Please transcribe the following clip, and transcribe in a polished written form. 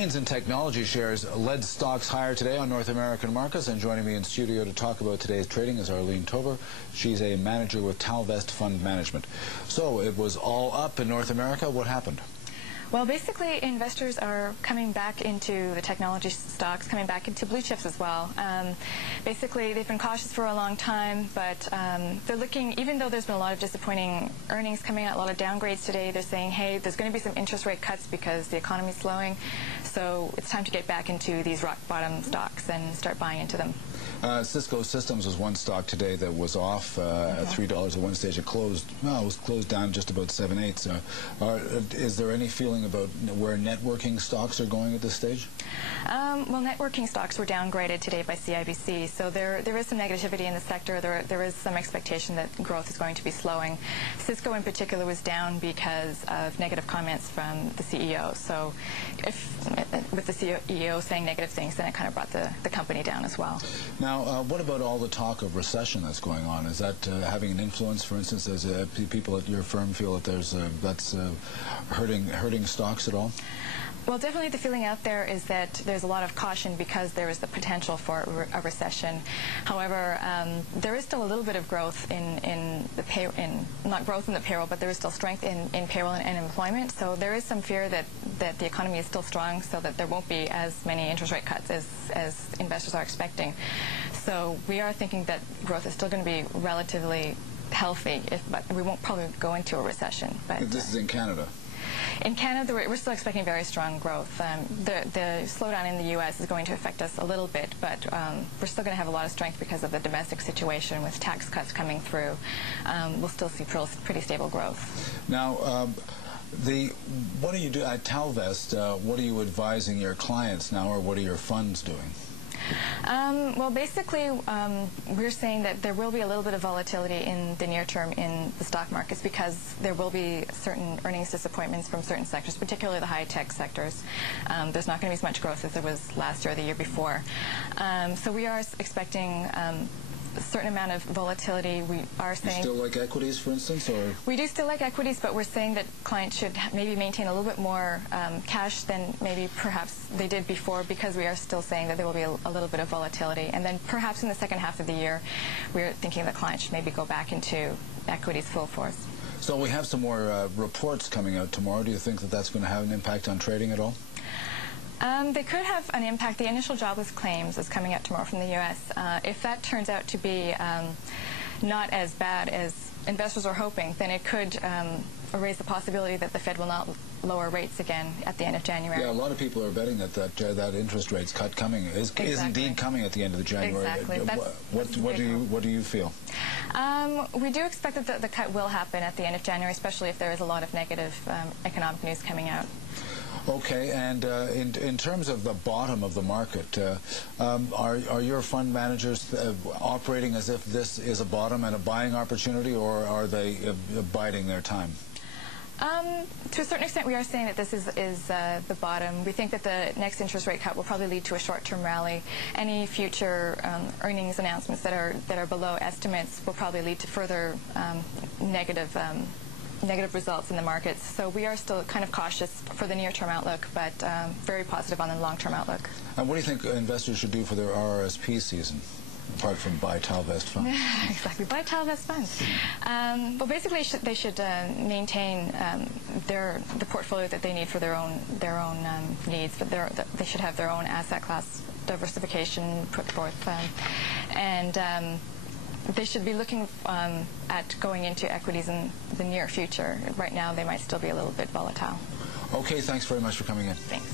Gains in technology shares led stocks higher today on North American markets, and joining me in studio to talk about today's trading is Arlene. She's a manager with Talvest Fund Management. So it was all up in North America. What happened? Well, basically, investors are coming back into the technology stocks, coming back into blue chips as well. Basically, they've been cautious for a long time, but they're looking, even though there's been a lot of disappointing earnings coming out, a lot of downgrades today, they're saying, hey, there's going to be some interest rate cuts because the economy's slowing, so it's time to get back into these rock bottom stocks and start buying into them. Cisco Systems was one stock today that was off at $3 at one stage. It closed, well, it was closed down just about 7/8. Is there any feeling about where networking stocks are going at this stage? Well, networking stocks were downgraded today by CIBC, so there is some negativity in the sector. There is some expectation that growth is going to be slowing. Cisco in particular was down because of negative comments from the CEO. So with the CEO saying negative things, then it kind of brought the company down as well. Now, what about all the talk of recession that's going on? Is that having an influence? For instance, does people at your firm feel that that's hurting stocks at all? Well, definitely the feeling out there is that there's a lot of caution because there is the potential for a recession. However, there is still a little bit of growth not growth in the payroll, but there is still strength in payroll and employment. So there is some fear that the economy is still strong, so that there won't be as many interest rate cuts as investors are expecting. So we are thinking that growth is still going to be relatively healthy, but we won't probably go into a recession. But this is in Canada. In Canada, we're still expecting very strong growth. The slowdown in the U.S. is going to affect us a little bit, but we're still going to have a lot of strength because of the domestic situation with tax cuts coming through. We'll still see pretty stable growth. Now, what do you do at Talvest? What are you advising your clients now, or what are your funds doing? Well, basically, we're saying that there will be a little bit of volatility in the near term in the stock markets because there will be certain earnings disappointments from certain sectors, particularly the high-tech sectors. There's not going to be as much growth as there was last year or the year before. So we are expecting a certain amount of volatility. We are saying... You still like equities, for instance, or...? We do still like equities, but we're saying that clients should maybe maintain a little bit more cash than maybe perhaps they did before, because we are still saying that there will be a little bit of volatility. And then perhaps in the second half of the year, we're thinking that clients should maybe go back into equities full force. So we have some more reports coming out tomorrow. Do you think that that's going to have an impact on trading at all? They could have an impact. The initial jobless claims is coming out tomorrow from the U.S. If that turns out to be not as bad as investors are hoping, then it could raise the possibility that the Fed will not lower rates again at the end of January. Yeah, a lot of people are betting that interest rates cut is indeed coming at the end of January. Exactly. What do you feel? We do expect that the cut will happen at the end of January, especially if there is a lot of negative economic news coming out. Okay, and in terms of the bottom of the market, are your fund managers operating as if this is a bottom and a buying opportunity, or are they biding their time? To a certain extent, we are saying that this is the bottom. We think that the next interest rate cut will probably lead to a short-term rally. Any future earnings announcements that are below estimates will probably lead to further negative results in the markets. So we are still kind of cautious for the near-term outlook, but very positive on the long-term outlook. And what do you think investors should do for their RRSP season, apart from buy Talvest funds? Exactly, buy Talvest funds. Well, basically, they should maintain the portfolio that they need for their own needs. But they should have their own asset class diversification put forth, and they should be looking at going into equities in the near future. Right now, they might still be a little bit volatile. Okay, thanks very much for coming in. Thanks.